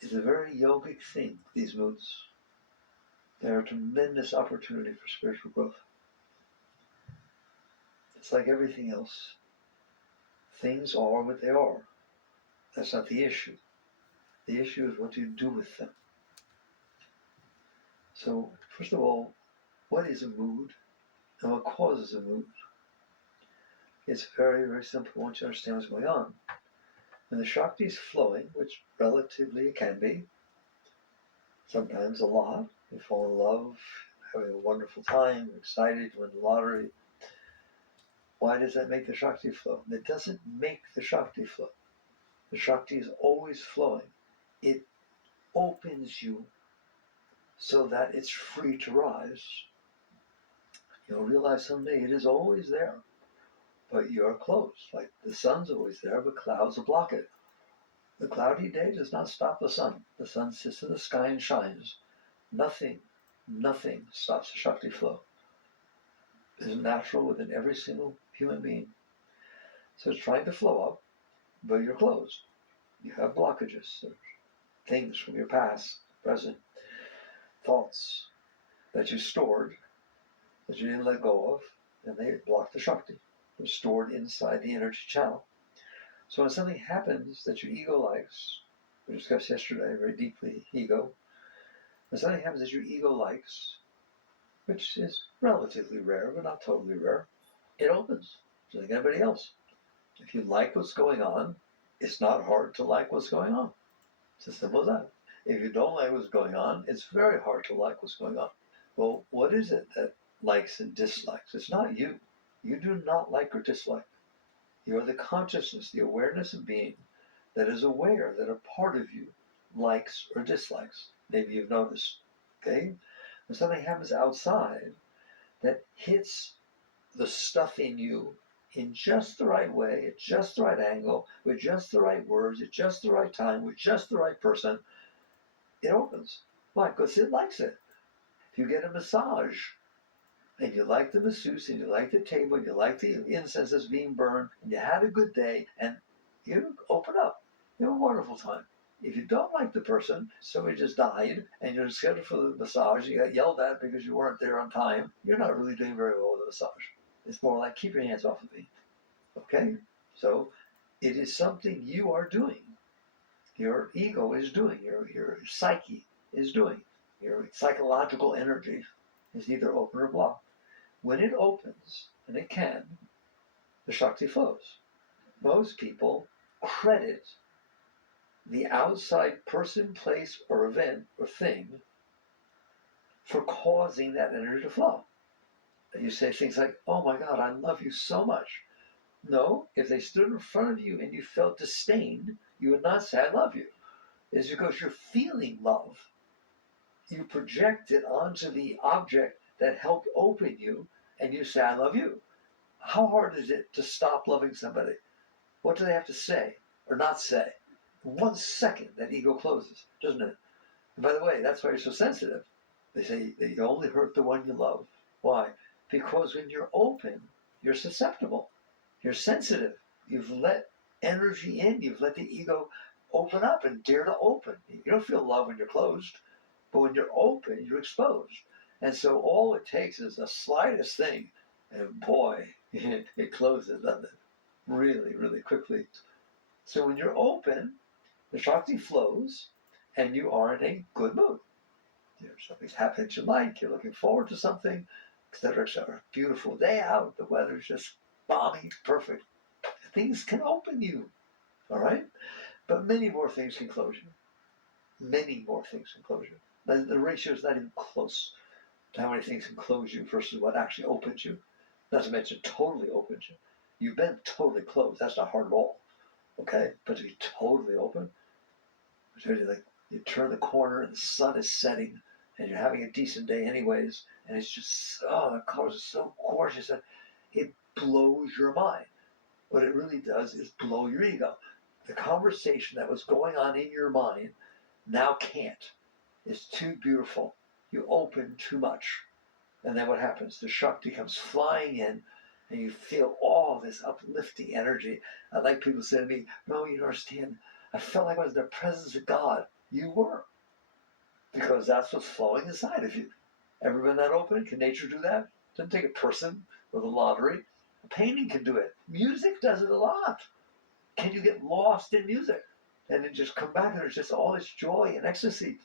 It's a very yogic thing, these moods. They're a tremendous opportunity for spiritual growth. It's like everything else. Things are what they are. That's not the issue. The issue is what you do with them. So, first of all, what is a mood and what causes a mood? It's very, very simple once you understand what's going on. When the Shakti is flowing, which relatively it can be, sometimes a lot, you fall in love, having a wonderful time, excited, you win the lottery. Why does that make the Shakti flow? It doesn't make the Shakti flow. The Shakti is always flowing. It opens you so that it's free to rise. You'll realize someday it is always there, but you're closed. Like the sun's always there, but clouds will block it. The cloudy day does not stop the sun. The sun sits in the sky and shines. Nothing stops the Shakti flow. It's natural within every single human being. So it's trying to flow up, but you're closed. You have blockages, things from your past, present, thoughts that you stored, that you didn't let go of, and they block the Shakti. They're stored inside the energy channel. So when something happens that your ego likes, we discussed yesterday very deeply, ego, when something happens that your ego likes, which is relatively rare, but not totally rare, it opens, just like anybody else. If you like what's going on, it's not hard to like what's going on. It's as simple as that. If you don't like what's going on, it's very hard to like what's going on. Well, what is it that likes and dislikes? It's not you. You do not like or dislike. You are the consciousness, the awareness of being that is aware that a part of you likes or dislikes. Maybe you've noticed. Okay? When something happens outside that hits the stuff in you in just the right way, at just the right angle, with just the right words, at just the right time, with just the right person, it opens. Why? Because it likes it. If you get a massage and you like the masseuse and you like the table and you like the incense that's being burned and you had a good day and you open up, you have a wonderful time. If you don't like the person, somebody just died, and you're scheduled for the massage, you got yelled at because you weren't there on time, you're not really doing very well with the massage. It's more like, keep your hands off of me. Okay? So it is something you are doing. Your ego is doing. Your psyche is doing. Your psychological energy is either open or blocked. When it opens, and it can, the Shakti flows. Most people credit the outside person, place, or event, or thing for causing that energy to flow. You say things like, oh my God, I love you so much. No, if they stood in front of you and you felt disdain, you would not say, I love you. It's because you're feeling love. You project it onto the object that helped open you, and you say, I love you. How hard is it to stop loving somebody? What do they have to say or not say? In 1 second, that ego closes, doesn't it? And by the way, that's why you're so sensitive. They say that you only hurt the one you love. Why? Because when you're open, you're susceptible. You're sensitive. You've let energy in. You've let the ego open up and dare to open. You don't feel love when you're closed, but when you're open, you're exposed. And so all it takes is the slightest thing, and boy, it closes, doesn't it? Really, really quickly. So when you're open, the Shakti flows, and you are in a good mood. Something's happening that you like, you're looking forward to something, etc., etc. Beautiful day out, the weather's just balmy, perfect. Things can open you, all right? But many more things can close you. Many more things can close you. The ratio is not even close to how many things can close you versus what actually opens you. Not to mention totally opens you. You've been totally closed. That's not hard at all, okay? But to be totally open, like you turn the corner and the sun is setting and you're having a decent day anyways, and it's just, oh, the colors are so gorgeous that it blows your mind. What it really does is blow your ego. The conversation that was going on in your mind now can't. It's too beautiful. You open too much. And then what happens? The Shakti comes flying in, and you feel all this uplifting energy. I like people say to me, no, you don't understand. I felt like I was in the presence of God. you were. Because that's what's flowing inside of you. Ever been that open? Can nature do that? Doesn't take a person or the lottery. A painting can do it. Music does it a lot. Can you get lost in music and then just come back and there's just all this joy and ecstasy?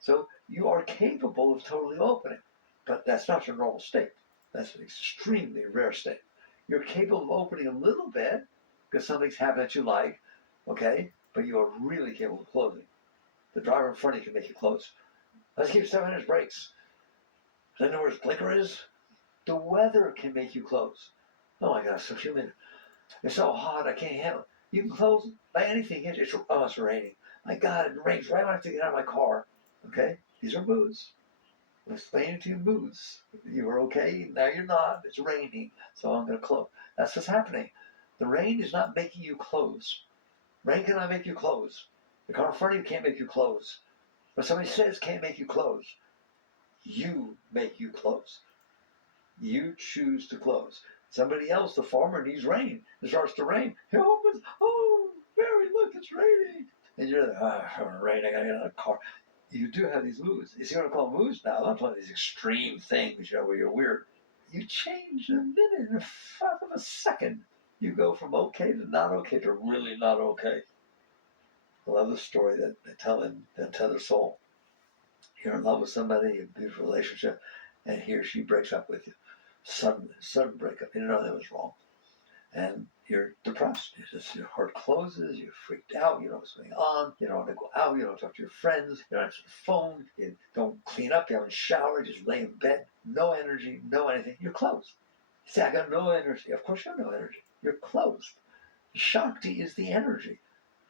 So you are capable of totally opening, but that's not your normal state. That's an extremely rare state. You're capable of opening a little bit because something's happened that you like, okay, but you are really capable of closing. The driver in front of you can make you close. Let's keep stepping on his brakes. Does anyone know where his blinker is? The weather can make you close. Oh my God, it's so humid. It's so hot, I can't handle it. You can close by anything. It's raining. My God, it rains right when I have to get out of my car. Okay? These are moods. I'm explaining to you moods. You were okay, now you're not. It's raining, so I'm going to close. That's what's happening. The rain is not making you close. Rain cannot make you close. The car in front of you can't make you close. What somebody says can't make you close. You make you close. You choose to close. Somebody else, the farmer, needs rain. It starts to rain. He opens. Oh, Barry, look, it's raining. And you're like, rain, I gotta get out of the car. You do have these moods. You see what I call moods now? I'm not talking these extreme things, where you're weird. You change in a minute, in a fuck of a second. You go from okay to not okay to really not okay. I love the story that they tell in Untethered Soul. You're in love with somebody, a beautiful relationship, and he or she breaks up with you. Sudden breakup. You didn't know that was wrong. And you're depressed. Your heart closes, you're freaked out, you don't know what's going on, you don't want to go out, you don't talk to your friends, you don't answer the phone, you don't clean up, you haven't showered, you just lay in bed, no energy, no anything, you're closed. You say, I got no energy. Of course you have no energy. You're closed. Shakti is the energy.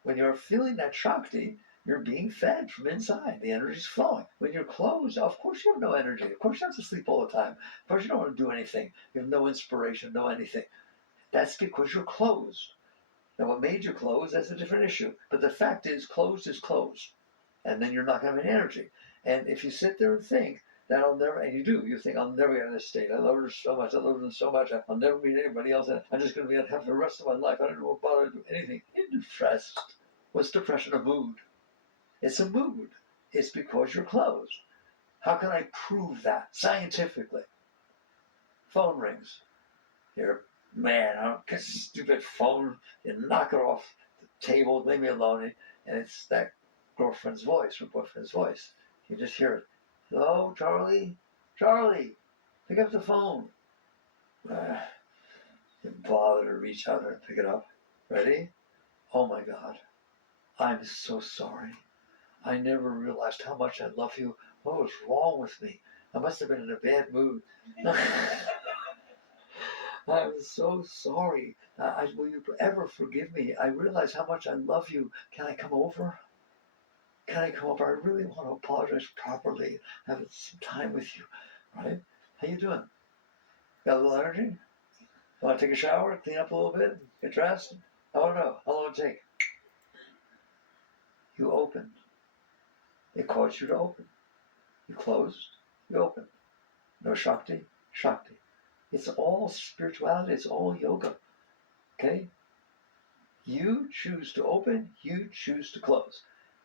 When you're feeling that Shakti, you're being fed from inside. The energy's flowing. When you're closed, of course you have no energy. Of course you have to sleep all the time. Of course you don't want to do anything. You have no inspiration, no anything. That's because you're closed. Now, what made you closed, that's a different issue. But the fact is, closed is closed. And then you're not going to have any energy. And if you sit there and think that I'll never, and you think, I'll never get in this state. I love her so much. I love her so much. I'll never meet anybody else. I'm just going to be unhappy the rest of my life. I don't know what bother to do anything. You're depressed. What's depression? A mood. It's a mood. It's because you're closed. How can I prove that scientifically? Phone rings. You're, man, I don't get stupid phone. You knock it off the table, leave me alone. And it's that girlfriend's voice or boyfriend's voice. You just hear it. Hello, Charlie? Charlie, pick up the phone. You bother to reach out there and pick it up. Ready? Oh my God. I'm so sorry. I never realized how much I love you. What was wrong with me? I must have been in a bad mood. I'm so sorry. Will you ever forgive me? I realize how much I love you. Can I come over? Can I come over? I really want to apologize properly. Have some time with you. Right? How you doing? Got a little energy? Want to take a shower? Clean up a little bit? Get dressed? I don't know. How long will it take? You opened. It caused you to open. You closed. You opened. No Shakti? Shakti. It's all spirituality. It's all yoga. Okay? You choose to open, you choose to close.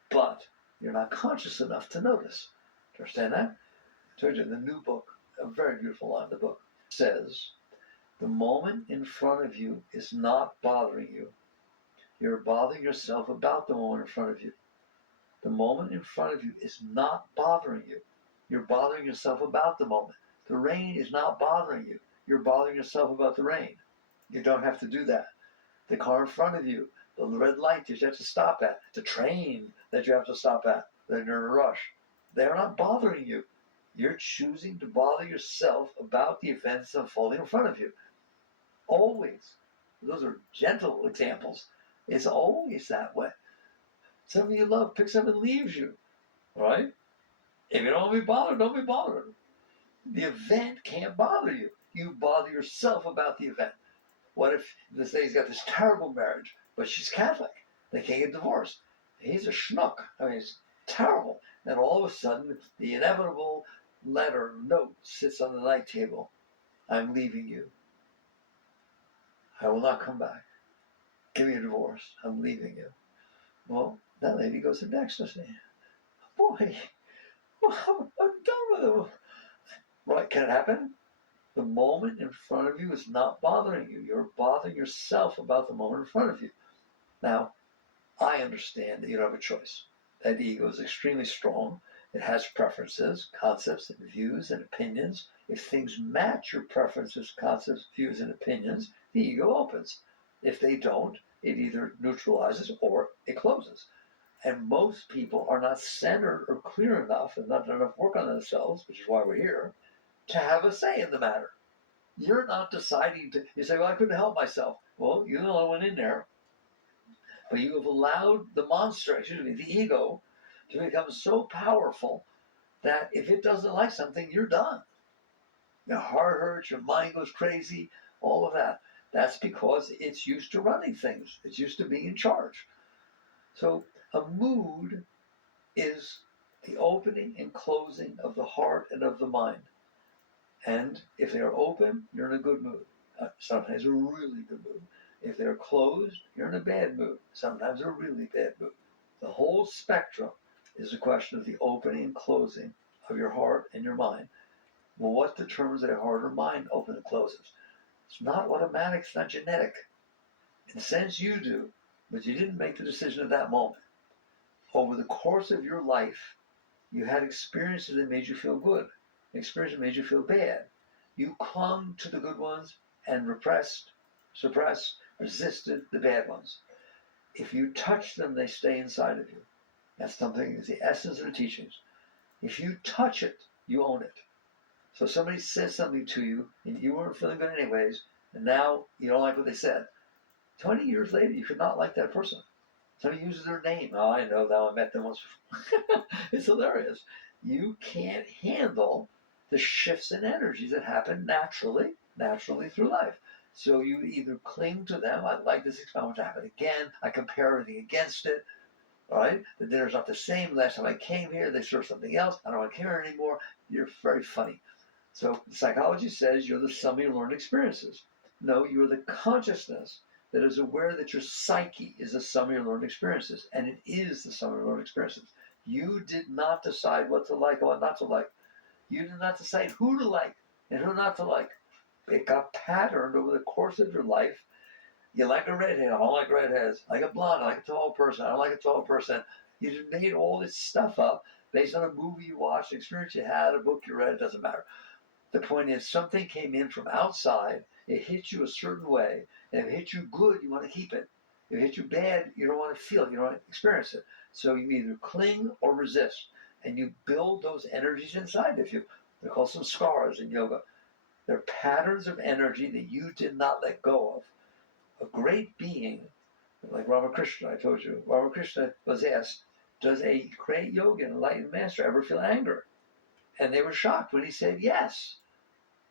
But you're not conscious enough to notice. Do you understand that? I told you in the new book, a very beautiful line in the book, says, the moment in front of you is not bothering you. You're bothering yourself about the moment in front of you. The moment in front of you is not bothering you. You're bothering yourself about the moment. The rain is not bothering you. You're bothering yourself about the rain. You don't have to do that. The car in front of you, the red light that you have to stop at, the train that you have to stop at, that you're in a rush. They're not bothering you. You're choosing to bother yourself about the events unfolding in front of you. Always. Those are gentle examples. It's always that way. Somebody you love picks up and leaves you, right? If you don't want to be bothered, don't be bothered. The event can't bother you. You bother yourself about the event. What if this lady's got this terrible marriage, but she's Catholic? They can't get divorced. He's a schnook. I mean, it's terrible. And all of a sudden, the inevitable note sits on the night table. I'm leaving you. I will not come back. Give me a divorce. I'm leaving you. Well, that lady goes into ecstasy. boy, I'm done with it. Right? Can it happen? The moment in front of you is not bothering you. You're bothering yourself about the moment in front of you. Now, I understand that you don't have a choice. That ego is extremely strong. It has preferences, concepts, and views and opinions. If things match your preferences, concepts, views, and opinions, the ego opens. If they don't, it either neutralizes or it closes. And most people are not centered or clear enough and not done enough work on themselves, which is why we're here, to have a say in the matter. You're not deciding to, you say, well, I couldn't help myself. Well, you're the only one in there. But you have allowed the monster, the ego, to become so powerful that if it doesn't like something, you're done. Your heart hurts, your mind goes crazy, all of that. That's because it's used to running things. It's used to being in charge. So a mood is the opening and closing of the heart and of the mind. And if they're open, you're in a good mood. Sometimes a really good mood. If they're closed, you're in a bad mood. Sometimes a really bad mood. The whole spectrum is a question of the opening and closing of your heart and your mind. Well, what determines that heart or mind open and closes? It's not automatic, it's not genetic. In a sense, you do, but you didn't make the decision at that moment. Over the course of your life, you had experiences that made you feel good, experiences that made you feel bad. You clung to the good ones and suppressed, resisted the bad ones. If you touch them, they stay inside of you. That's something, is the essence of the teachings. If you touch it, you own it. So somebody says something to you, and you weren't feeling good anyways, and now you don't like what they said. 20 years later, you could not like that person. Somebody uses their name. Oh, I know that. I met them once before. It's hilarious. You can't handle the shifts in energies that happen naturally through life. So you either cling to them. I like this experience to happen again. I compare everything against it. All right? The dinner's not the same. Last time I came here, they served something else. I don't want to care anymore. You're very funny. So psychology says you're the sum of your learned experiences. No, you're the consciousness that is aware that your psyche is the sum of your learned experiences, and it is the sum of your learned experiences. You did not decide what to like or what not to like. You did not decide who to like and who not to like. It got patterned over the course of your life. You like a redhead, I don't like redheads. I like a blonde, I like a tall person, I don't like a tall person. You just made all this stuff up based on a movie you watched, an experience you had, a book you read, it doesn't matter. The point is, something came in from outside, it hit you a certain way, and if it hit you good, you want to keep it. If it hit you bad, you don't want to feel it, you don't want to experience it. So you either cling or resist, and you build those energies inside of you. They're called some scars in yoga. They're patterns of energy that you did not let go of. A great being, like Ramakrishna, I told you, Ramakrishna was asked, does a great yogi, an enlightened master, ever feel anger? And they were shocked when he said yes.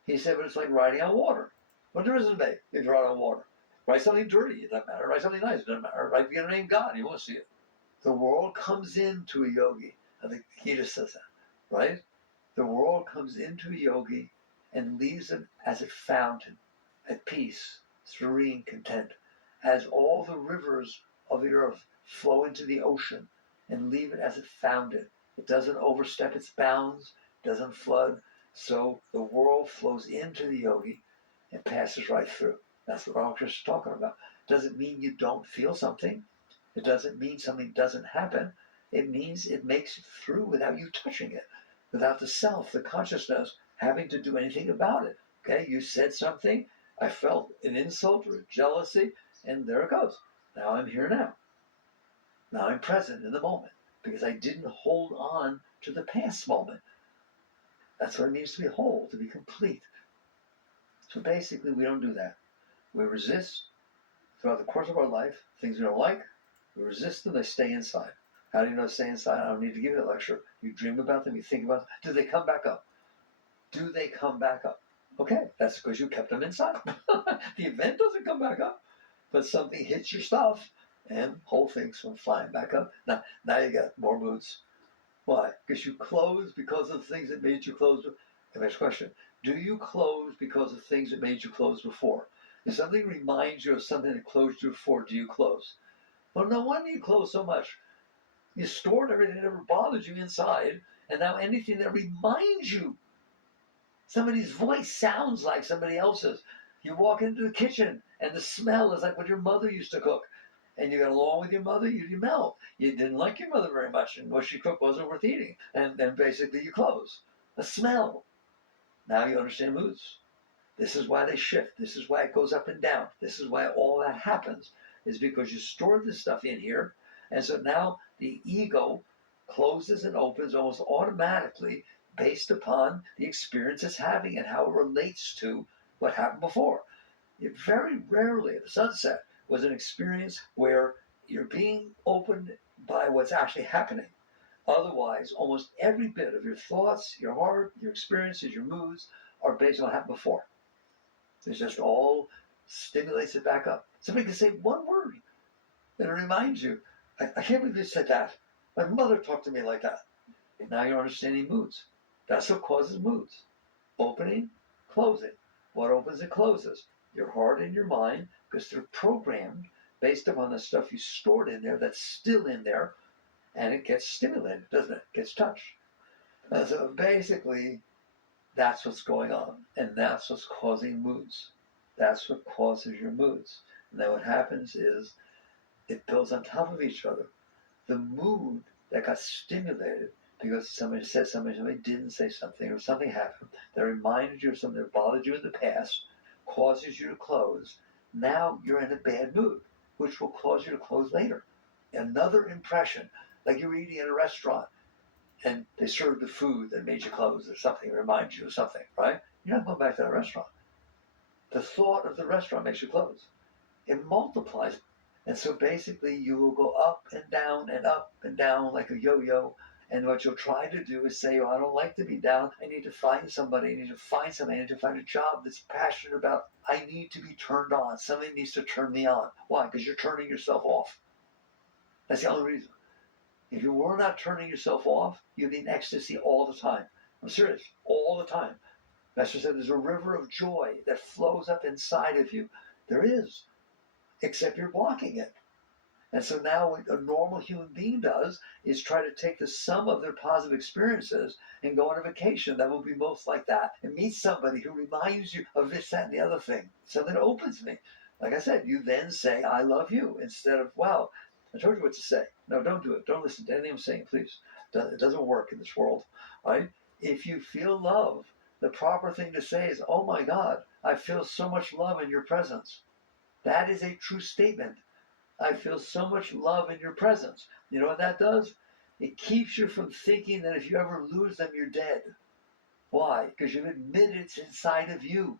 He said, but it's like riding on water. What difference does it make if you ride on water? Write something dirty, it doesn't matter. Write something nice, it doesn't matter. Write the name God, you won't see it. The world comes into a yogi. I think Gita says that, right? The world comes into a yogi and leaves him as it found him, at peace, serene, content, as all the rivers of the earth flow into the ocean and leave it as it found it. It doesn't overstep its bounds, doesn't flood. So the world flows into the yogi and passes right through. That's what Ramakrishna is talking about. Doesn't mean you don't feel something. It doesn't mean something doesn't happen. It means it makes it through without you touching it, without the self, the consciousness, having to do anything about it. Okay, you said something, I felt an insult or a jealousy, and there it goes. Now I'm here now. Now I'm present in the moment because I didn't hold on to the past moment. That's what it means to be whole, to be complete. So basically, we don't do that. We resist throughout the course of our life things we don't like. We resist them, they stay inside. How do you know they stay inside? I don't need to give you a lecture. You dream about them, you think about them. Do they come back up? Do they come back up? Okay, that's because you kept them inside. The event doesn't come back up, but something hits your stuff and whole things come flying back up. Now you got more moods. Why? Because you close because of the things that made you close. The next question. Do you close because of things that made you close before? If something reminds you of something that closed you before, do you close? Well, no wonder you close so much. You stored everything that ever bothered you inside, and now anything that reminds you, somebody's voice sounds like somebody else's. You walk into the kitchen, and the smell is like what your mother used to cook. And you got along with your mother, you melt. You didn't like your mother very much, and what she cooked wasn't worth eating. And then basically you close. A smell. Now you understand moods. This is why they shift. This is why it goes up and down. This is why all that happens, is because you stored this stuff in here. And so now the ego closes and opens almost automatically based upon the experience it's having and how it relates to what happened before. It very rarely at the sunset was an experience where you're being opened by what's actually happening. Otherwise, almost every bit of your thoughts, your heart, your experiences, your moods are based on what happened before. It just all stimulates it back up. Somebody can say one word and it reminds you, I can't believe you said that. My mother talked to me like that. Now you're understanding moods. That's what causes moods. Opening, closing. What opens and closes? Your heart and your mind, because they're programmed based upon the stuff you stored in there that's still in there, and it gets stimulated, doesn't it? It gets touched. And so basically, that's what's going on, and that's what's causing moods. That's what causes your moods. And then what happens is it builds on top of each other. The mood that got stimulated because somebody said something, somebody didn't say something, or something happened that reminded you of something that bothered you in the past, causes you to close. Now you're in a bad mood, which will cause you to close later. Another impression, like you were eating at a restaurant and they served the food that made you close or something, reminds you of something, right? You're not going back to that restaurant. The thought of the restaurant makes you close. It multiplies. And so basically you will go up and down like a yo-yo. And what you'll try to do is say, oh, I don't like to be down. I need to find somebody. I need to find something. I need to find a job that's passionate about. I need to be turned on. Somebody needs to turn me on. Why? Because you're turning yourself off. That's the only reason. If you were not turning yourself off, you'd be in ecstasy all the time. I'm serious, all the time. Master said there's a river of joy that flows up inside of you. There is, except you're blocking it. And so now what a normal human being does is try to take the sum of their positive experiences and go on a vacation that will be most like that and meet somebody who reminds you of this, that, and the other thing. Something that opens me. Like I said, you then say, I love you, instead of, wow, I told you what to say. No, don't do it. Don't listen to anything I'm saying, please. It doesn't work in this world, right? If you feel love, the proper thing to say is, oh my God, I feel so much love in your presence. That is a true statement. I feel so much love in your presence. You know what that does? It keeps you from thinking that if you ever lose them, you're dead. Why? Because you've admitted it's inside of you.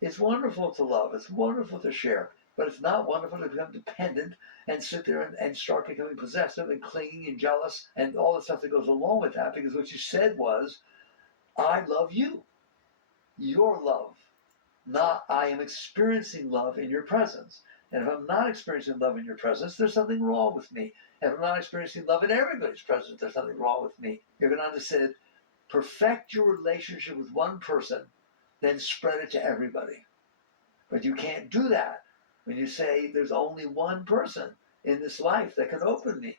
It's wonderful to love. It's wonderful to share. But it's not wonderful to become dependent and sit there and start becoming possessive and clinging and jealous and all the stuff that goes along with that. Because what you said was, I love you. Your love. Not, I am experiencing love in your presence. And if I'm not experiencing love in your presence, there's something wrong with me. If I'm not experiencing love in everybody's presence, there's something wrong with me. You're going to understand, perfect your relationship with one person, then spread it to everybody. But you can't do that when you say there's only one person in this life that can open me.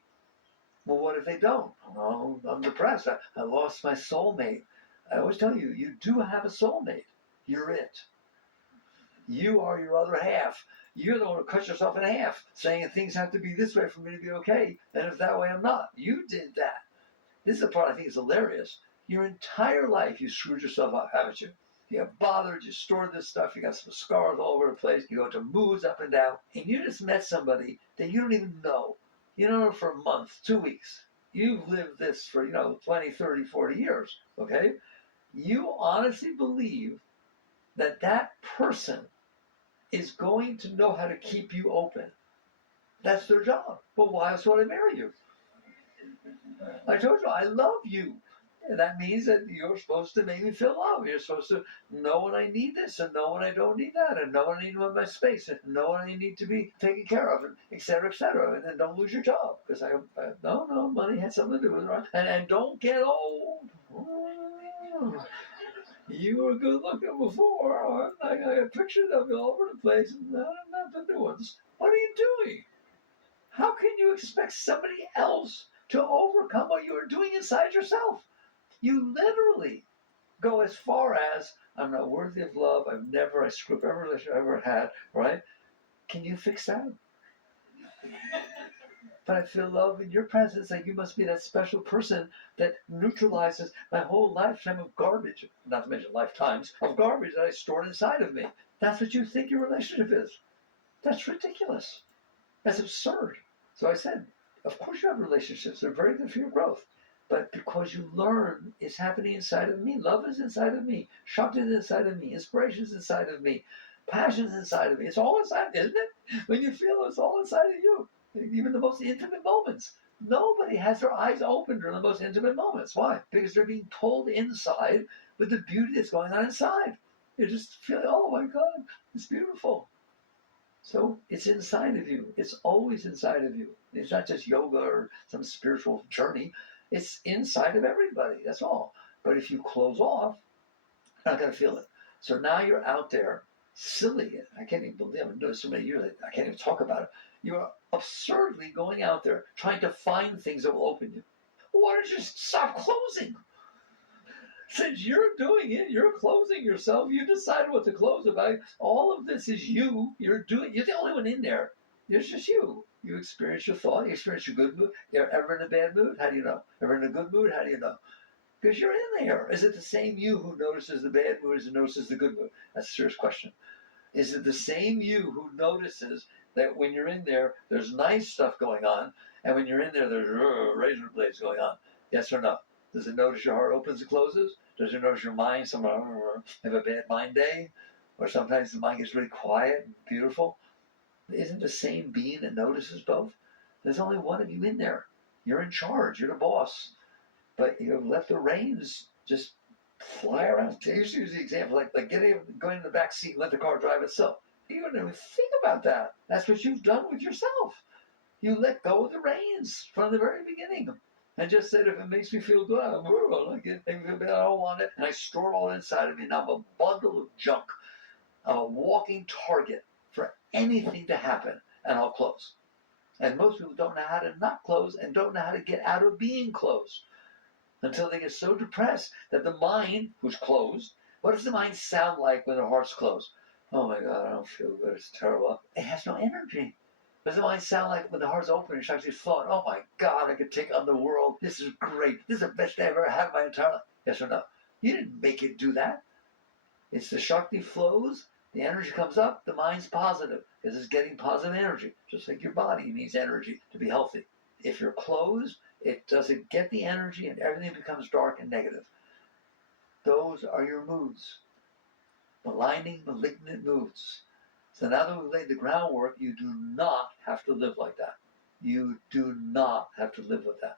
Well, what if they don't? Oh, I'm depressed. I lost my soulmate. I always tell you, you do have a soulmate. You're it. You are your other half. You're the one who cut yourself in half, saying things have to be this way for me to be okay, and if that way, I'm not. You did that. This is the part I think is hilarious. Your entire life, you screwed yourself up, haven't you? You got bothered, you stored this stuff, you got some scars all over the place, you go into moods up and down, and you just met somebody that you don't even know. You know her for a month, 2 weeks. You've lived this for, 20, 30, 40 years, okay? You honestly believe that that person is going to know how to keep you open. That's their job. But why else would I marry you? I told you, I love you. And that means that you're supposed to make me feel love. You're supposed to know when I need this and know when I don't need that and know when I need my space and know when I need to be taken care of, and et cetera, et cetera. And then don't lose your job. Because no, money had something to do with it, right? And don't get old. You were good looking before. I got pictures of you all over the place, and not the new ones. What are you doing? How can you expect somebody else to overcome what you are doing inside yourself. You literally go as far as, I'm not worthy of love, I screw up every relationship I've ever had, right? Can you fix that? But I feel love in your presence, like you must be that special person that neutralizes my whole lifetime of garbage, not to mention lifetimes of garbage that I stored inside of me. That's what you think your relationship is. That's ridiculous. That's absurd. So I said, of course you have relationships. They're very good for your growth. But because you learn it's happening inside of me, love is inside of me, Shakti is inside of me, inspiration is inside of me, passion is inside of me. It's all inside, isn't it? When you feel it's all inside of you, even the most intimate moments. Nobody has their eyes open during the most intimate moments. Why? Because they're being pulled inside with the beauty that's going on inside. You just feel, oh my God, it's beautiful. So it's inside of you. It's always inside of you. It's not just yoga or some spiritual journey. It's inside of everybody. That's all. But if you close off, you're not going to feel it. So now you're out there, silly. I can't even believe I've been doing it so many years. I can't even talk about it. You're absurdly going out there trying to find things that will open you. Why don't you just stop closing? Since you're doing it, you're closing yourself. You decided what to close about. All of this is you. You're the only one in there. It's just you. You experience your thought. You experience your good mood. You're ever in a bad mood? How do you know? Ever in a good mood? How do you know? Because you're in there. Is it the same you who notices the bad mood as who notices the good mood? That's a serious question. Is it the same you who notices that when you're in there, there's nice stuff going on, and when you're in there, there's razor blades going on? Yes or no? Does it notice your heart opens and closes? Does it notice your mind somewhere have a bad mind day? Or sometimes the mind gets really quiet and beautiful? Isn't the same being that notices both? There's only one of you in there. You're in charge. You're the boss. But you've let the reins just fly around. I used to use the example like going in the back seat and let the car drive itself. You don't even think about that. That's what you've done with yourself. You let go of the reins from the very beginning and just said, if it makes me feel good, I don't want it. And I store it all inside of me. And I'm a bundle of junk. I'm a walking target for anything to happen, and I'll close. And most people don't know how to not close and don't know how to get out of being closed until they get so depressed that the mind, who's closed, what does the mind sound like when the heart's closed? Oh my God, I don't feel good. It's terrible. It has no energy. What does the mind sound like when the heart's open and it's actually thought, oh my God, I could take on the world. This is great. This is the best day I've ever had in my entire life. Yes or no? You didn't make it do that. It's the Shakti flows, the energy comes up, the mind's positive because it's getting positive energy. Just like your body needs energy to be healthy. If you're closed, it doesn't get the energy and everything becomes dark and negative. Those are your moods. Maligning, malignant moods. So now that we've laid the groundwork, you do not have to live like that. You do not have to live with that.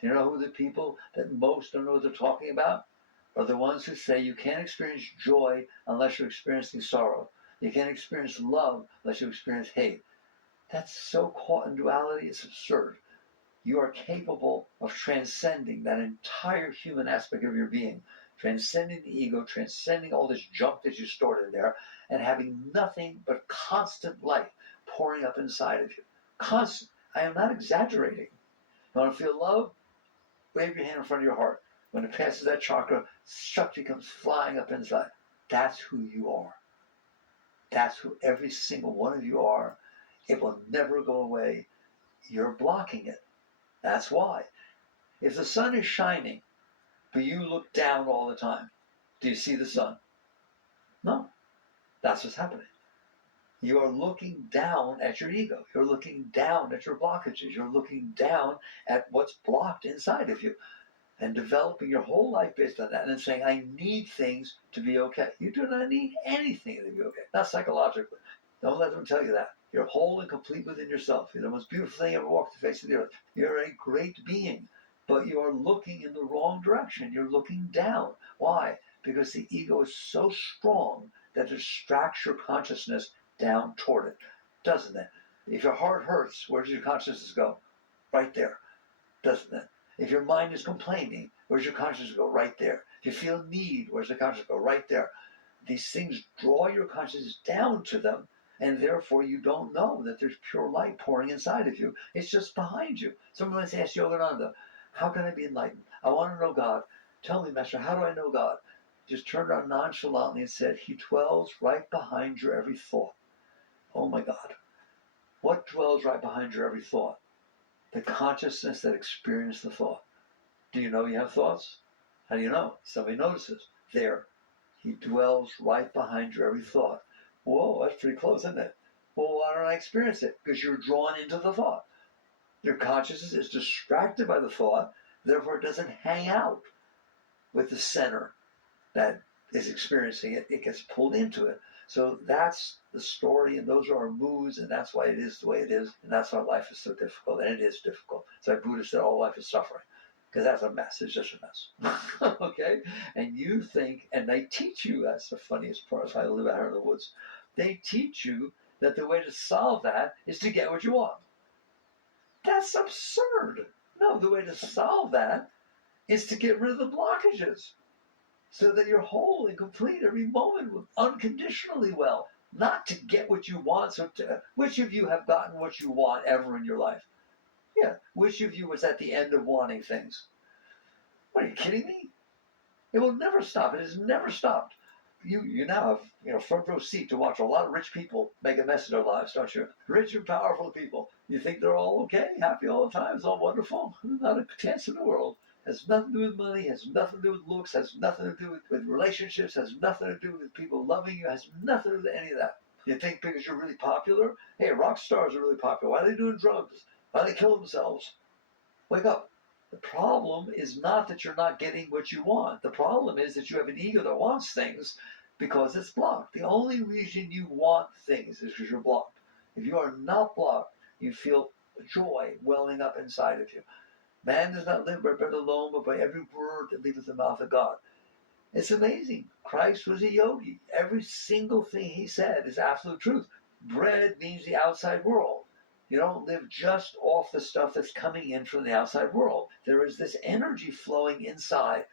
Do you know who the people that most don't know what they're talking about? Are the ones who say you can't experience joy unless you're experiencing sorrow. You can't experience love unless you experience hate. That's so caught in duality, it's absurd. You are capable of transcending that entire human aspect of your being, transcending the ego, transcending all this junk that you stored in there, and having nothing but constant light pouring up inside of you. Constant. I am not exaggerating. You want to feel love? Wave your hand in front of your heart. When it passes that chakra, Shakti comes flying up inside. That's who you are. That's who every single one of you are. It will never go away. You're blocking it. That's why. If the sun is shining, but you look down all the time, do you see the sun? No. That's what's happening. You are looking down at your ego. You're looking down at your blockages. You're looking down at what's blocked inside of you and developing your whole life based on that and then saying, I need things to be okay. You do not need anything to be okay. Not psychologically. Don't let them tell you that. You're whole and complete within yourself. You're the most beautiful thing ever walked the face of the earth. You're a great being, but you are looking in the wrong direction. You're looking down. Why? Because the ego is so strong that it distracts your consciousness down toward it, doesn't it? If your heart hurts, where does your consciousness go? Right there, doesn't it? If your mind is complaining, where's your consciousness go? Right there. If you feel need, where's the consciousness go? Right there. These things draw your consciousness down to them, and therefore you don't know that there's pure light pouring inside of you. It's just behind you. Someone once asked Yogananda, how can I be enlightened? I want to know God. Tell me, Master, how do I know God? Just turned around nonchalantly and said, He dwells right behind your every thought. Oh my God. What dwells right behind your every thought? The consciousness that experienced the thought. Do you know you have thoughts? How do you know? Somebody notices. There. He dwells right behind your every thought. Whoa, that's pretty close, isn't it? Well, why don't I experience it? Because you're drawn into the thought. Your consciousness is distracted by the thought, therefore it doesn't hang out with the center that is experiencing it. It gets pulled into it. So that's the story, and those are our moods, and that's why it is the way it is, and that's why life is so difficult, and it is difficult. So Buddha said all life is suffering, because that's a mess. It's just a mess. Okay? And you think, and they teach you, that's the funniest part of how I live out here in the woods, they teach you that the way to solve that is to get what you want. That's absurd. No, the way to solve that is to get rid of the blockages so that you're whole and complete every moment unconditionally well, not to get what you want. So which of you have gotten what you want ever in your life? Yeah. Which of you was at the end of wanting things? What, are you kidding me? It will never stop. It has never stopped. You now have front row seat to watch a lot of rich people make a mess of their lives, don't you? Rich and powerful people. You think they're all okay, happy all the time, it's all wonderful? Not a chance in the world. Has nothing to do with money, has nothing to do with looks, has nothing to do with relationships, has nothing to do with people loving you, has nothing to do with any of that. You think because you're really popular? Hey, rock stars are really popular. Why are they doing drugs? Why do they kill themselves? Wake up. The problem is not that you're not getting what you want. The problem is that you have an ego that wants things because it's blocked. The only reason you want things is because you're blocked. If you are not blocked, you feel joy welling up inside of you. Man does not live by bread alone, but by every word that leaveth the mouth of God. It's amazing. Christ was a yogi. Every single thing he said is absolute truth. Bread means the outside world. You don't live just off the stuff that's coming in from the outside world. There is this energy flowing inside.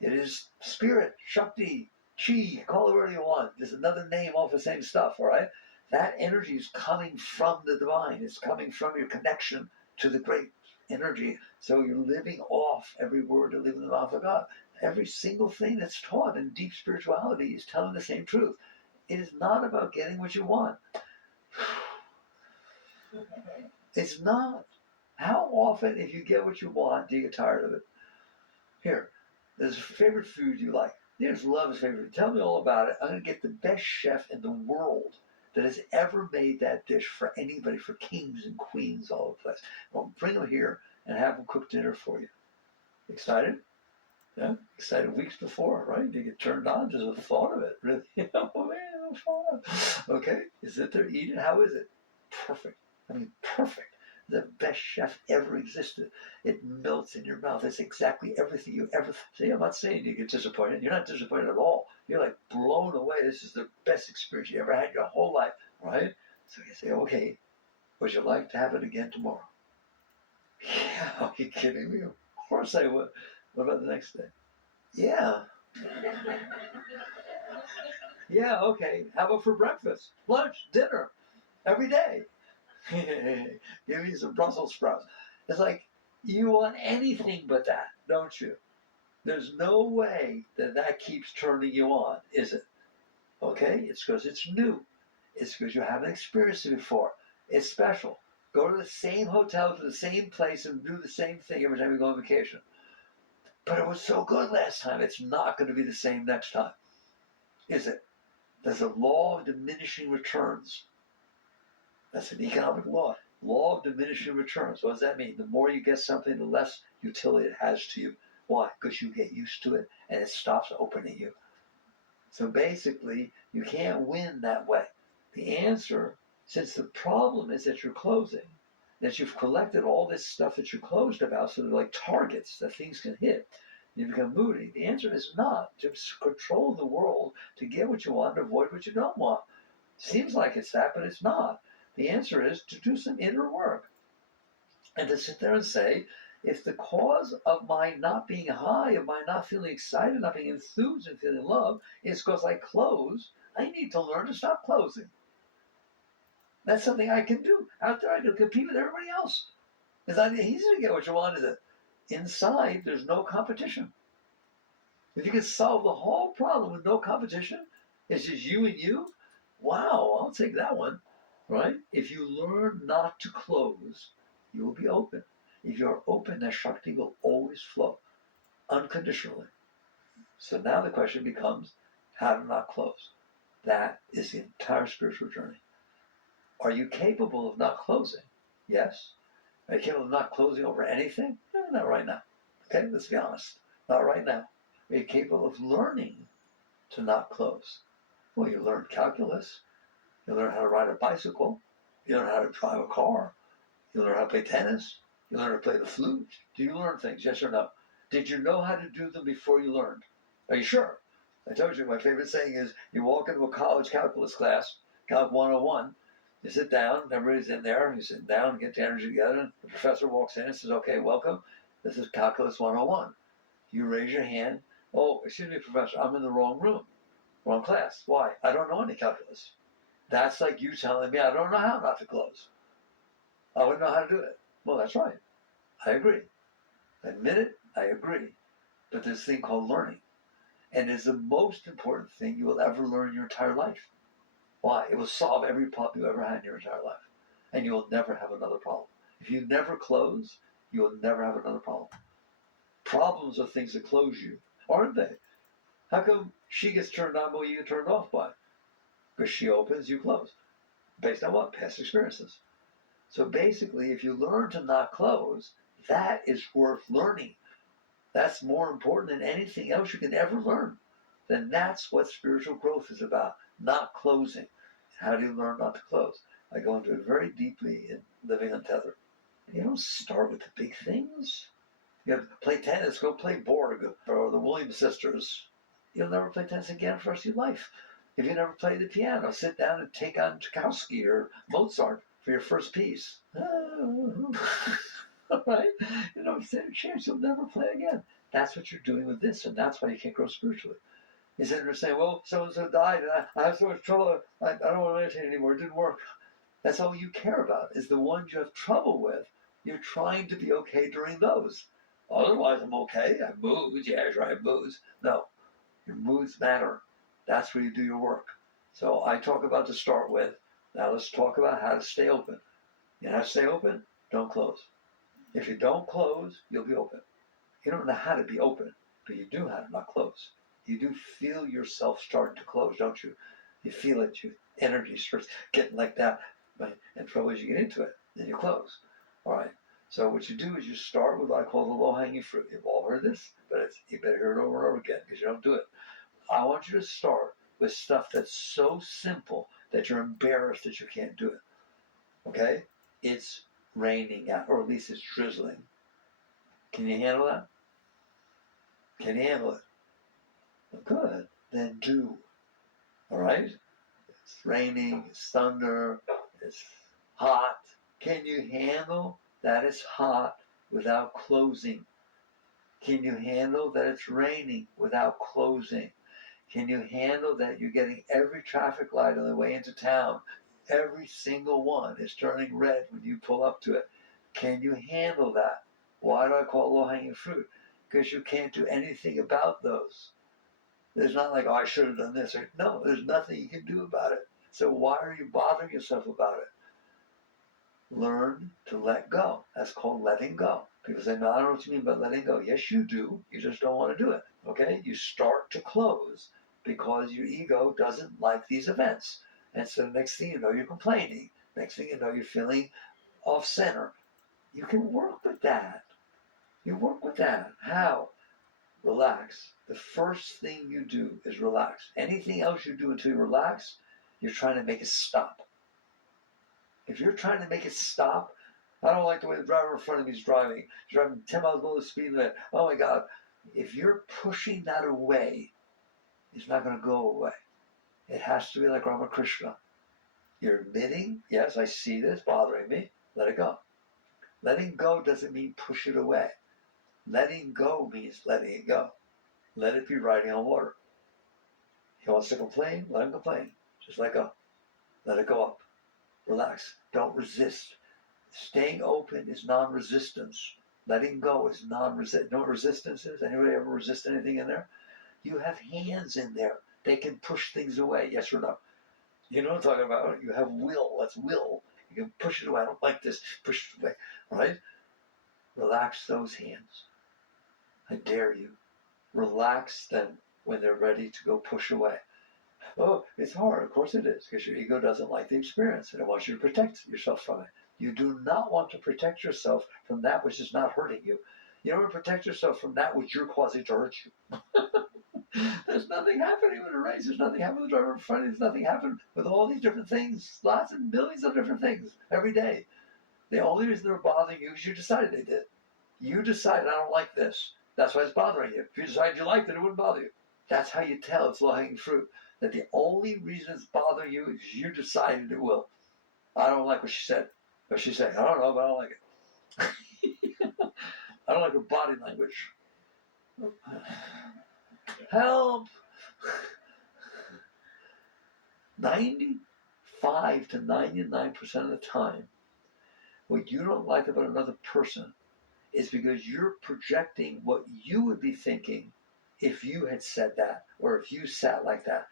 It is spirit, Shakti, Chi, call it whatever you want. There's another name off the same stuff, all right? That energy is coming from the divine. It's coming from your connection to the great energy. So you're living off every word that leaves the mouth of God. Every single thing that's taught in deep spirituality is telling the same truth. It is not about getting what you want. It's not. How often, if you get what you want, do you get tired of it? Here, there's a favorite food you like. Here's love is favorite. Tell me all about it. I'm going to get the best chef in the world that has ever made that dish for anybody, for kings and queens all over the place. Well, bring them here and have them cook dinner for you. Excited? Yeah, excited weeks before, right? You get turned on just the thought of it. Really, oh man, okay. You sit there, eat it. How is it? Perfect. I mean, perfect. The best chef ever existed. It melts in your mouth. It's exactly everything you ever see. I'm not saying you get disappointed. You're not disappointed at all. You're like blown away. This is the best experience you ever had in your whole life, right? So you say, okay, would you like to have it again tomorrow? Yeah, are you kidding me? Of course I would. What about the next day? Yeah. Yeah, okay. How about for breakfast, lunch, dinner, every day? Give me some Brussels sprouts. It's like, you want anything but that, don't you? There's no way that that keeps turning you on, is it? Okay? It's because it's new. It's because you haven't experienced it before. It's special. Go to the same hotel, to the same place, and do the same thing every time you go on vacation. But it was so good last time. It's not going to be the same next time, is it? There's a law of diminishing returns. That's an economic law. Law of diminishing returns. What does that mean? The more you get something, the less utility it has to you. Why? Because you get used to it and it stops opening you. So basically, you can't win that way. The answer, since the problem is that you're closing, that you've collected all this stuff that you're closed about, so they're like targets that things can hit, you become moody. The answer is not to control the world to get what you want and avoid what you don't want. Seems like it's that, but it's not. The answer is to do some inner work and to sit there and say, if the cause of my not being high, of my not feeling excited, not being enthused and feeling love is because I close, I need to learn to stop closing. That's something I can do. Out there I can compete with everybody else. It's not easy to get what you want, is it? Inside, there's no competition. If you can solve the whole problem with no competition, it's just you and you, wow, I'll take that one, right? If you learn not to close, you will be open. If you're open, that Shakti will always flow unconditionally. So now the question becomes how to not close. That is the entire spiritual journey. Are you capable of not closing? Yes. Are you capable of not closing over anything? No, not right now. Okay, let's be honest. Not right now. Are you capable of learning to not close? Well, you learn calculus. You learn how to ride a bicycle. You learn how to drive a car. You learn how to play tennis. You learn how to play the flute. Do you learn things? Yes or no? Did you know how to do them before you learned? Are you sure? I told you my favorite saying is you walk into a college calculus class, Calc 101, you sit down, everybody's in there, you sit down, get the energy together, and the professor walks in and says, okay, welcome, this is Calculus 101. You raise your hand, oh, excuse me, professor, I'm in the wrong room, wrong class. Why? I don't know any calculus. That's like you telling me I don't know how not to close. I wouldn't know how to do it. Well, that's right. I agree. Admit it, I agree. But there's this thing called learning. And it's the most important thing you will ever learn in your entire life. Why? It will solve every problem you ever had in your entire life. And you will never have another problem. If you never close, you will never have another problem. Problems are things that close you, aren't they? How come she gets turned on but you get turned off by? Because she opens, you close. Based on what? Past experiences. So basically, if you learn to not close, that is worth learning. That's more important than anything else you can ever learn. Then that's what spiritual growth is about, not closing. How do you learn not to close? I go into it very deeply in Living Untethered. You don't start with the big things. You have to play tennis, go play Borg or the Williams sisters. You'll never play tennis again for the rest of your life. If you never play the piano, sit down and take on Tchaikovsky or Mozart for your first piece. Right? You know, stand a chance you'll never play again. That's what you're doing with this, and that's why you can't grow spiritually. Instead of saying, well, so-and-so died, and I have so much trouble, I don't want to meditate anymore, it didn't work. That's all you care about, is the ones you have trouble with. You're trying to be okay during those. Otherwise, I'm okay. I have moods. Yeah, sure, I have moods. No, your moods matter. That's where you do your work. So I talk about to start with. Now let's talk about how to stay open. You know how to stay open? Don't close. If you don't close, you'll be open. You don't know how to be open, but you do know how to not close. You do feel yourself starting to close, don't you? You feel it. Your energy starts getting like that. Right? And trouble as you get into it, then you close. All right. So what you do is you start with what I call the low-hanging fruit. You've all heard this, but you better hear it over and over again because you don't do it. I want you to start with stuff that's so simple that you're embarrassed that you can't do it. Okay? It's raining out, or at least it's drizzling. Can you handle that? Can you handle it? Good. Then do. All right? It's raining, it's thunder, it's hot. Can you handle that it's hot without closing? Can you handle that it's raining without closing? Can you handle that you're getting every traffic light on the way into town? Every single one is turning red when you pull up to it. Can you handle that? Why do I call it low-hanging fruit? Because you can't do anything about those. There's not like, oh, I should have done this. No, there's nothing you can do about it. So why are you bothering yourself about it? Learn to let go. That's called letting go. People say, no, I don't know what you mean by letting go. Yes, you do. You just don't want to do it. Okay? You start to close because your ego doesn't like these events. And so next thing you know, you're complaining. Next thing you know, you're feeling off center. You can work with that. You work with that. How? Relax. The first thing you do is relax. Anything else you do until you relax, you're trying to make it stop. If you're trying to make it stop, I don't like the way the driver in front of me is driving. He's driving 10 miles below the speed limit. Oh my God. If you're pushing that away, it's not going to go away. It has to be like Ramakrishna. You're admitting, yes, I see this bothering me. Let it go. Letting go doesn't mean push it away. Letting go means letting it go. Let it be riding on water. He wants to complain, let him complain. Just let go. Let it go up. Relax. Don't resist. Staying open is non-resistance. Letting go is non-resist. No resistances. Anybody ever resist anything in there? You have hands in there. They can push things away. Yes or no? You know what I'm talking about? You have will. That's will. You can push it away. I don't like this. Push it away. Right? Relax those hands. I dare you. Relax them when they're ready to go push away. Oh, it's hard. Of course it is, because your ego doesn't like the experience and it wants you to protect yourself from it. You do not want to protect yourself from that which is not hurting you. You don't want to protect yourself from that which you're causing to hurt you. There's nothing happening with a race. There's nothing happening with the driver in front. There's nothing happening with all these different things. Lots and millions of different things every day. The only reason they're bothering you is you decided they did. You decided, I don't like this. That's why it's bothering you. If you decided you liked it, it wouldn't bother you. That's how you tell it's low-hanging fruit. That the only reason it's bothering you is you decided it will. I don't like what she said. What she said, I don't know, but I don't like it. I don't like her body language. Help! 95 to 99% of the time, what you don't like about another person is because you're projecting what you would be thinking if you had said that or if you sat like that.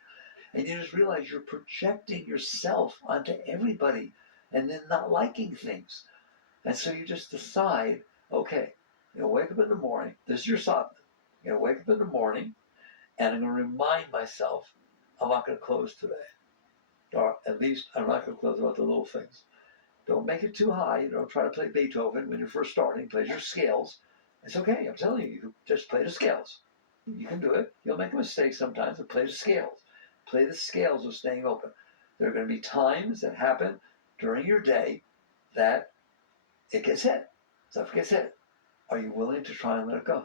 And you just realize you're projecting yourself onto everybody and then not liking things. And so you just decide, okay, I'm going to wake up in the morning. This is your sadhana. I'm going to wake up in the morning and I'm going to remind myself I'm not going to close today. Or at least I'm not going to close about the little things. Don't make it too high. Don't try to play Beethoven when you're first starting. Play your scales. It's okay. I'm telling you, you just play the scales. You can do it. You'll make a mistake sometimes, but play the scales. Play the scales of staying open. There are going to be times that happen during your day that it gets hit. Stuff gets hit. Are you willing to try and let it go?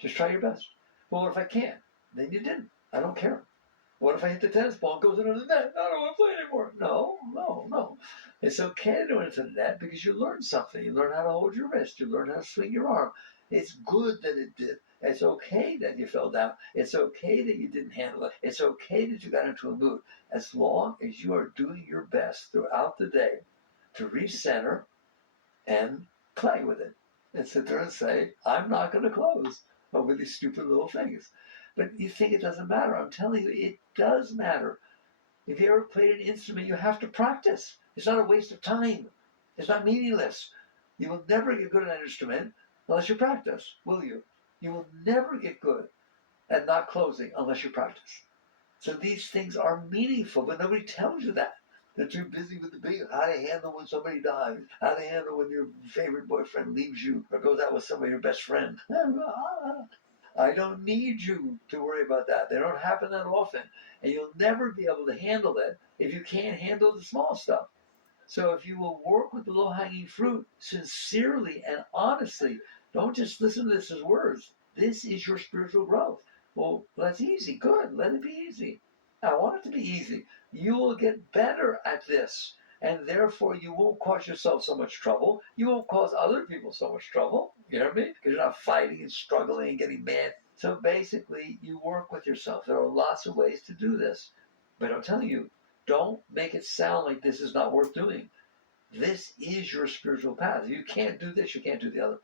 Just try your best. Well, what if I can't? Then you didn't. I don't care. What if I hit the tennis ball and goes into the net? I don't want to play anymore. No. It's okay to do it into the net because you learned something. You learn how to hold your wrist. You learn how to swing your arm. It's good that it did. It's okay that you fell down. It's okay that you didn't handle it. It's okay that you got into a mood. As long as you are doing your best throughout the day to recenter and play with it. And sit there and say, I'm not going to close over these stupid little things. But you think it doesn't matter. I'm telling you, it does matter. If you ever played an instrument, you have to practice. It's not a waste of time. It's not meaningless. You will never get good at an instrument unless you practice, will you? You will never get good at not closing unless you practice. So these things are meaningful, but nobody tells you that. They're too busy with the big, how to handle when somebody dies, how to handle when your favorite boyfriend leaves you or goes out with somebody, your best friend. I don't need you to worry about that. They don't happen that often. And you'll never be able to handle it if you can't handle the small stuff. So if you will work with the low-hanging fruit sincerely and honestly, don't just listen to this as words. This is your spiritual growth. Well, that's easy. Good. Let it be easy. I want it to be easy. You will get better at this. And therefore, you won't cause yourself so much trouble. You won't cause other people so much trouble. You know what I mean? Because you're not fighting and struggling and getting mad. So basically, you work with yourself. There are lots of ways to do this. But I'm telling you, don't make it sound like this is not worth doing. This is your spiritual path. If you can't do this, you can't do the other.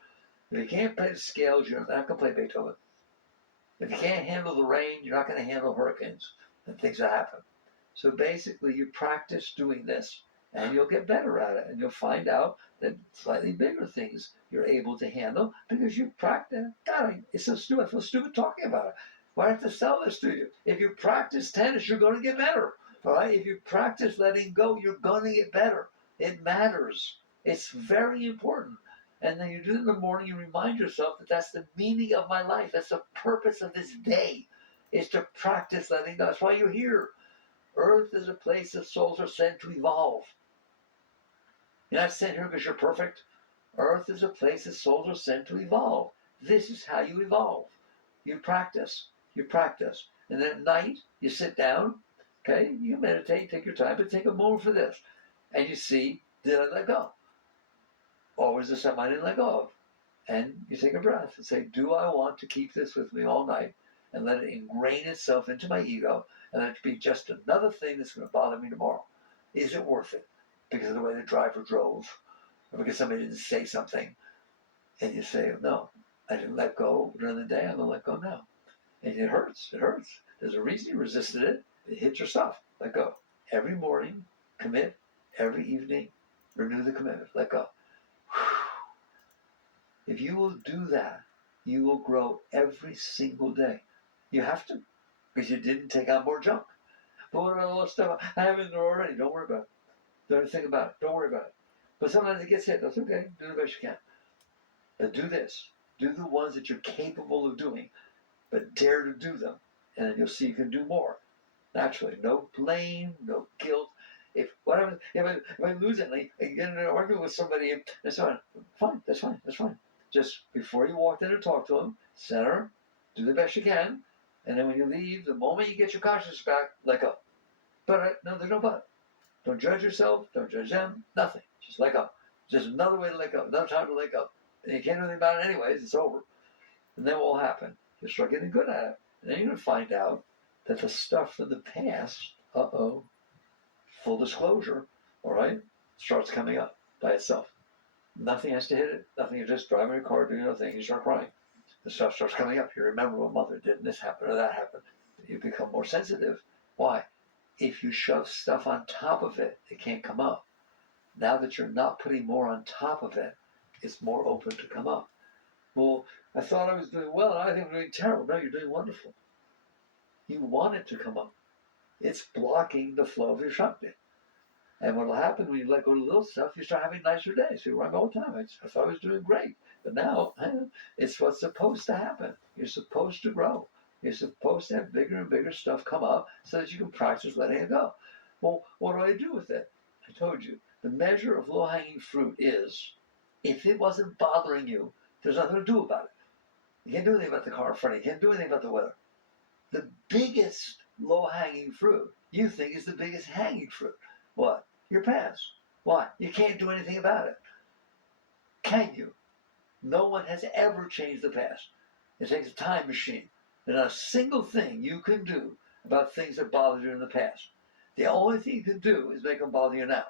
If you can't play the scales, you're not going to play Beethoven. If you can't handle the rain, you're not going to handle hurricanes and things that happen. So basically, you practice doing this, and you'll get better at it, and you'll find out that slightly bigger things you're able to handle because you practice. God, it's so stupid. I feel stupid talking about it. Why do I have to sell this to you? If you practice tennis, you're going to get better. All right? If you practice letting go, you're going to get better. It matters. It's very important. And then you do it in the morning, you remind yourself that that's the meaning of my life. That's the purpose of this day, is to practice letting go. That's why you're here. Earth is a place that souls are sent to evolve. You're not sent here because you're perfect. Earth is a place that souls are sent to evolve. This is how you evolve. You practice. You practice. And then at night, you sit down, okay? You meditate, take your time, but take a moment for this. And you see, did I let go? Or was there something I didn't let go of? And you take a breath and say, do I want to keep this with me all night and let it ingrain itself into my ego and let it be just another thing that's going to bother me tomorrow? Is it worth it? because of the way the driver drove, or because somebody didn't say something. And you say, no, I didn't let go during the day, I'm going to let go now. And it hurts. It hurts. There's a reason you resisted it. It hits yourself. Let go. Every morning, commit. Every evening, renew the commitment. Let go. If you will do that, you will grow every single day. You have to, because you didn't take on more junk. But what about all the stuff I have in there already? Don't worry about it. Don't think about it. Don't worry about it. But sometimes it gets hit. That's okay. Do the best you can. But do this. Do the ones that you're capable of doing, but dare to do them. And then you'll see you can do more. Naturally. No blame, no guilt. If I lose it, like, I get in an argument with somebody, and that's fine. Fine, that's fine, that's fine. Just before you walk in and talk to them, center, do the best you can, and then when you leave, the moment you get your consciousness back, let go. But no, there's no but. Don't judge yourself, don't judge them, nothing. Just let go. Just another way to let go, another time to let go. And you can't do anything about it anyways, it's over. And then what will happen? You'll start getting good at it. And then you're going to find out that the stuff from the past, full disclosure, all right, starts coming up by itself. Nothing has to hit it. Nothing. You're just driving your car, doing your thing. You start crying. The stuff starts coming up. You remember what mother did, and this happened or that happened. You become more sensitive. Why? If you shove stuff on top of it, it can't come up. Now that you're not putting more on top of it, it's more open to come up. Well, I thought I was doing well, and I think I'm doing terrible. No, you're doing wonderful. You want it to come up. It's blocking the flow of your Shakti. And what will happen when you let go of little stuff, you start having nicer days. You run all the time. I thought I was doing great. But now, it's what's supposed to happen. You're supposed to grow. You're supposed to have bigger and bigger stuff come up so that you can practice letting it go. Well, what do I do with it? I told you. The measure of low-hanging fruit is, if it wasn't bothering you, there's nothing to do about it. You can't do anything about the car in front of you. You can't do anything about the weather. The biggest low-hanging fruit you think is the biggest hanging fruit. What? Your past. Why? You can't do anything about it. Can you? No one has ever changed the past. It takes a time machine. There's not a single thing you can do about things that bothered you in the past. The only thing you can do is make them bother you now,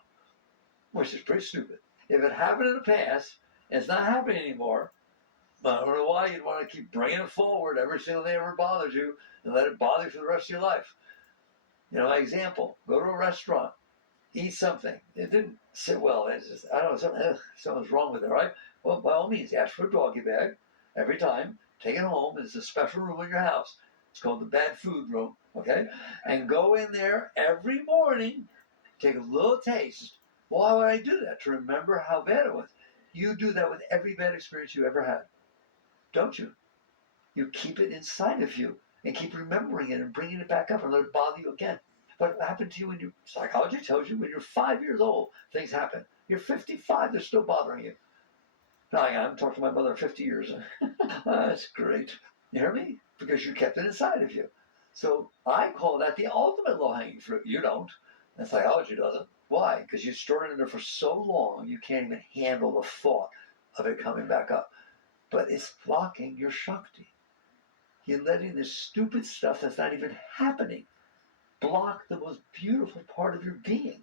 which is pretty stupid. If it happened in the past and it's not happening anymore, I don't know why you'd want to keep bringing it forward every single thing that ever bothers you and let it bother you for the rest of your life. My example, go to a restaurant, eat something. It didn't sit well. It's just, I don't know, something's wrong with it, right? Well, by all means, ask for a doggy bag every time. Take it home. It's a special room in your house. It's called the bad food room, okay? And go in there every morning, take a little taste. Why would I do that? To remember how bad it was. You do that with every bad experience you ever had, don't you? You keep it inside of you and keep remembering it and bringing it back up and let it bother you again. What happened to you when psychology tells you when you're 5 years old, things happen. You're 55, they're still bothering you. Now, I haven't talked to my mother in 50 years. That's great. You hear me? Because you kept it inside of you. So I call that the ultimate low-hanging fruit. You don't. And psychology doesn't. Why? Because you stored it in there for so long, you can't even handle the thought of it coming back up. But it's blocking your Shakti. You're letting this stupid stuff that's not even happening block the most beautiful part of your being.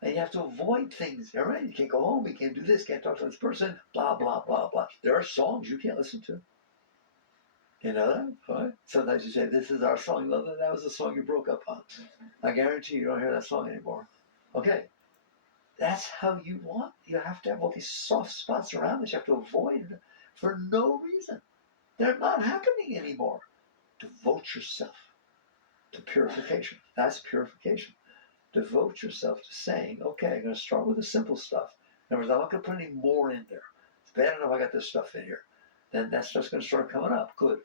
And you have to avoid things, all right? You can't go home, you can't do this, can't talk to this person, blah, blah, blah, blah. There are songs you can't listen to. You know that? Right? Sometimes you say, this is our song. Well, that was the song you broke up on. I guarantee you don't hear that song anymore. Okay. That's how you want. You have to have all these soft spots around this. You have to avoid it for no reason. They're not happening anymore. Devote yourself to purification. That's purification. Devote yourself to saying, okay, I'm going to start with the simple stuff. In other words, I'm not going to put any more in there. It's bad enough I got this stuff in here. Then that stuff's going to start coming up. Good.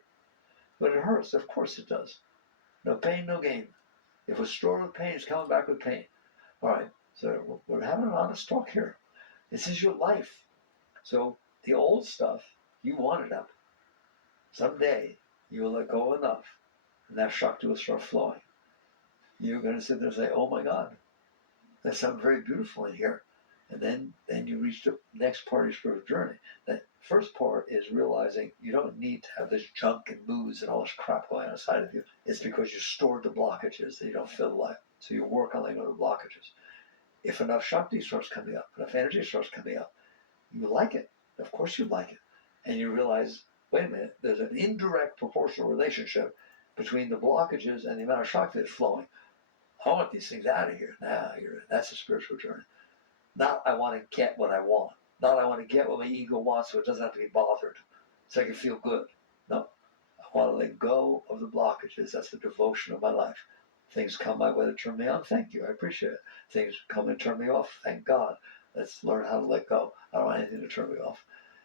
But it hurts. Of course it does. No pain, no gain. If it's stored with pain, it's coming back with pain. All right. So we're having an honest talk here. This is your life. So the old stuff, you want it up. Someday you will let go enough, and that Shakti will start flowing. You're going to sit there and say, oh my God, there's something very beautiful in here. And then you reach the next part of your spiritual journey. The first part is realizing you don't need to have this junk and moods and all this crap going on inside of you. It's because you stored the blockages that you don't feel like. So you work on letting go of the blockages. if enough Shakti starts coming up, enough energy starts coming up, you like it. Of course you like it. And you realize, wait a minute, there's an indirect proportional relationship between the blockages and the amount of Shakti that's flowing. I want these things out of here. Now, that's a spiritual journey. Not I want to get what I want. Not I want to get what my ego wants so it doesn't have to be bothered. So I can feel good. No. I want to let go of the blockages. That's the devotion of my life. Things come my way to turn me on. Thank you. I appreciate it. Things come and turn me off. Thank God. Let's learn how to let go. I don't want anything to turn me off.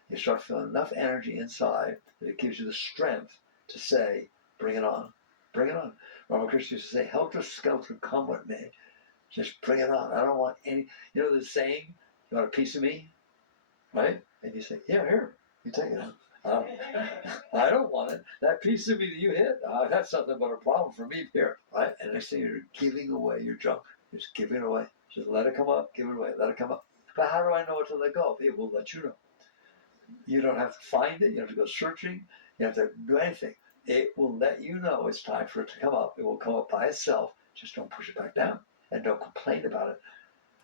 You start feeling enough energy inside that it gives you the strength to say, bring it on. Bring it on. Ramakrishna used to say, helter skelter, come with me. Just bring it on. I don't want any, the saying, you want a piece of me? Right? And you say, yeah, here, you take it. I don't want it. That piece of me that you hit, that's nothing but a problem for me here. Right? And next thing you're giving away your junk. Just giving it away. Just let it come up, give it away, let it come up. But how do I know what to let go? It will let you know. You don't have to find it. You have to go searching. You have to do anything. It will let you know it's time for it to come up. It will come up by itself. Just don't push it back down. And don't complain about it.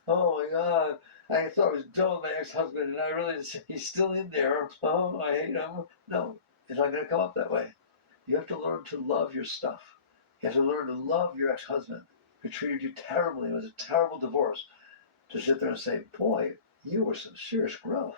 Oh my God, I thought I was done with my ex-husband and I really, he's still in there. Oh, I hate him. No, it's not going to come up that way. You have to learn to love your stuff. You have to learn to love your ex-husband who treated you terribly. It was a terrible divorce. To sit there and say, boy, you were some serious growth.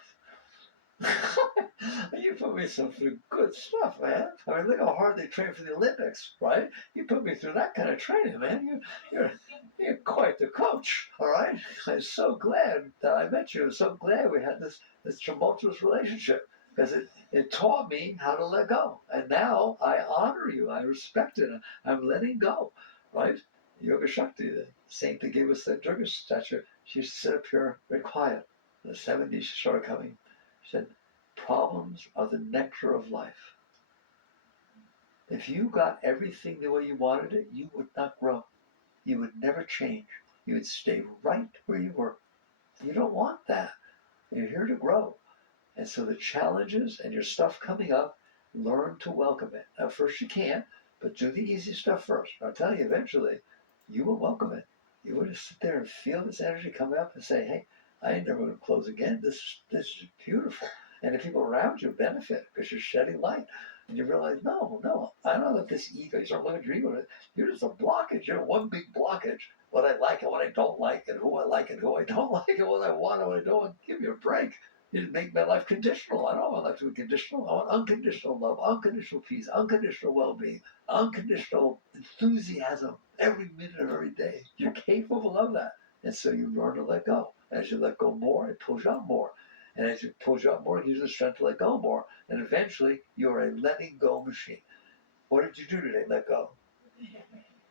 You put me through good stuff, man. I mean, look how hard they train for the Olympics, right? You put me through that kind of training, man. You're quite the coach, all right? I'm so glad that I met you. I'm so glad we had this tumultuous relationship because it taught me how to let go. And now I honor you. I respect it. I'm letting go, right? Yoga Shakti, the saint that gave us that Durga statue, she used to sit up here very quiet. In the 70s, she started coming. She said, problems are the nectar of life. If you got everything the way you wanted it, you would not grow. You would never change. You would stay right where you were. You don't want that. You're here to grow. And so the challenges and your stuff coming up, learn to welcome it. Now, first you can't, but do the easy stuff first. I'll tell you, eventually, you will welcome it. You will just sit there and feel this energy coming up and say, hey, I ain't never going to close again. This is beautiful. And the people around you benefit because you're shedding light. And you realize, no, I don't let this ego, you start looking at your ego, you're just a blockage. You're one big blockage. What I like and what I don't like, and who I like and who I don't like, and what I want and what I don't want. Give me a break. You didn't make my life conditional. I don't want my life to be conditional. I want unconditional love, unconditional peace, unconditional well-being, unconditional enthusiasm every minute of every day. You're capable of that. And so you learn to let go. As you let go more, it pulls you up more. And as it pulls you up more, it gives you the strength to let go more. And eventually, you're a letting go machine. What did you do today? Let go.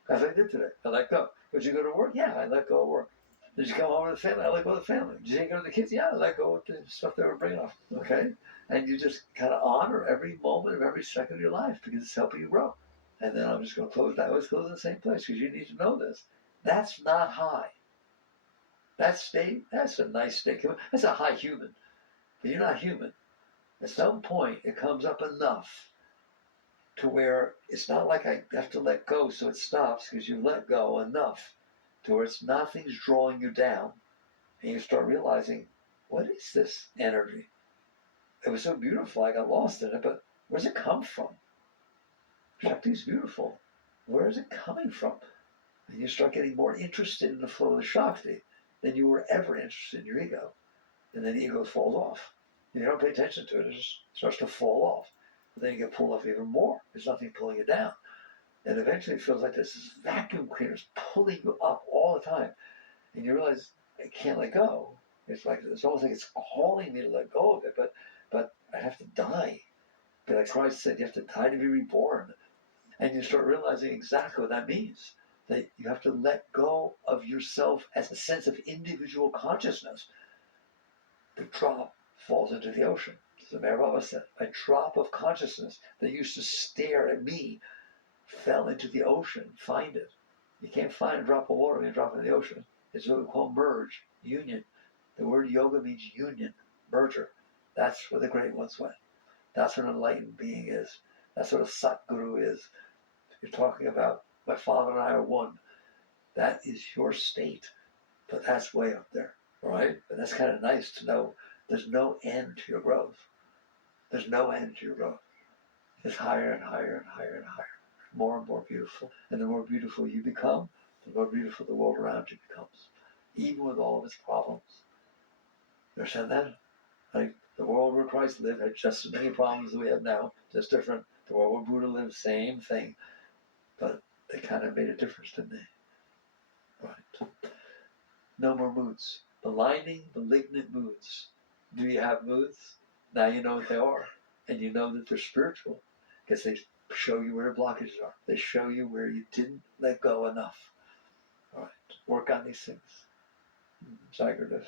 That's what I did today. I let go. Did you go to work? Yeah, I let go of work. Did you come home with the family? I let go of the family. Did you take care of the kids? Yeah, I let go of the stuff they were bringing up. Okay? And you just kind of honor every moment of every second of your life because it's helping you grow. And then I'm just going to close that. I always close in the same place because you need to know this. That's not high. That state, that's a nice state. That's a high human. But you're not human. At some point, it comes up enough to where it's not like I have to let go so it stops because you let go enough to where it's nothing's drawing you down. And you start realizing, what is this energy? It was so beautiful, I got lost in it, but where does it come from? Shakti is beautiful. Where is it coming from? And you start getting more interested in the flow of the Shakti than you were ever interested in your ego. And then the ego falls off. And you don't pay attention to it, it just starts to fall off. But then you get pulled off even more. There's nothing pulling you down. And eventually it feels like this vacuum cleaner is pulling you up all the time. And you realize, I can't let go. It's almost like it's calling me to let go of it, but I have to die. But like Christ said, you have to die to be reborn. And you start realizing exactly what that means. That you have to let go of yourself as a sense of individual consciousness. The drop falls into the ocean. As the Mayor Baba said, a drop of consciousness that used to stare at me fell into the ocean. Find it. You can't find a drop of water when you drop it in the ocean. It's what we call merge, union. The word yoga means union, merger. That's where the great ones went. That's what an enlightened being is. That's what a Satguru is. You're talking about, my father and I are one. That is your state. But that's way up there, right? But that's kind of nice to know there's no end to your growth. There's no end to your growth. It's higher and higher and higher and higher, more and more beautiful. And the more beautiful you become, the more beautiful the world around you becomes, even with all of its problems. You understand that? Like the world where Christ lived had just as many problems as we have now, just different. The world where Buddha lived, same thing. But they kind of made a difference, didn't they? Right. No more moods. Aligning malignant moods. Do you have moods? Now you know what they are. And you know that they're spiritual. Because they show you where your blockages are. They show you where you didn't let go enough. All right. Work on these things. Psychographs.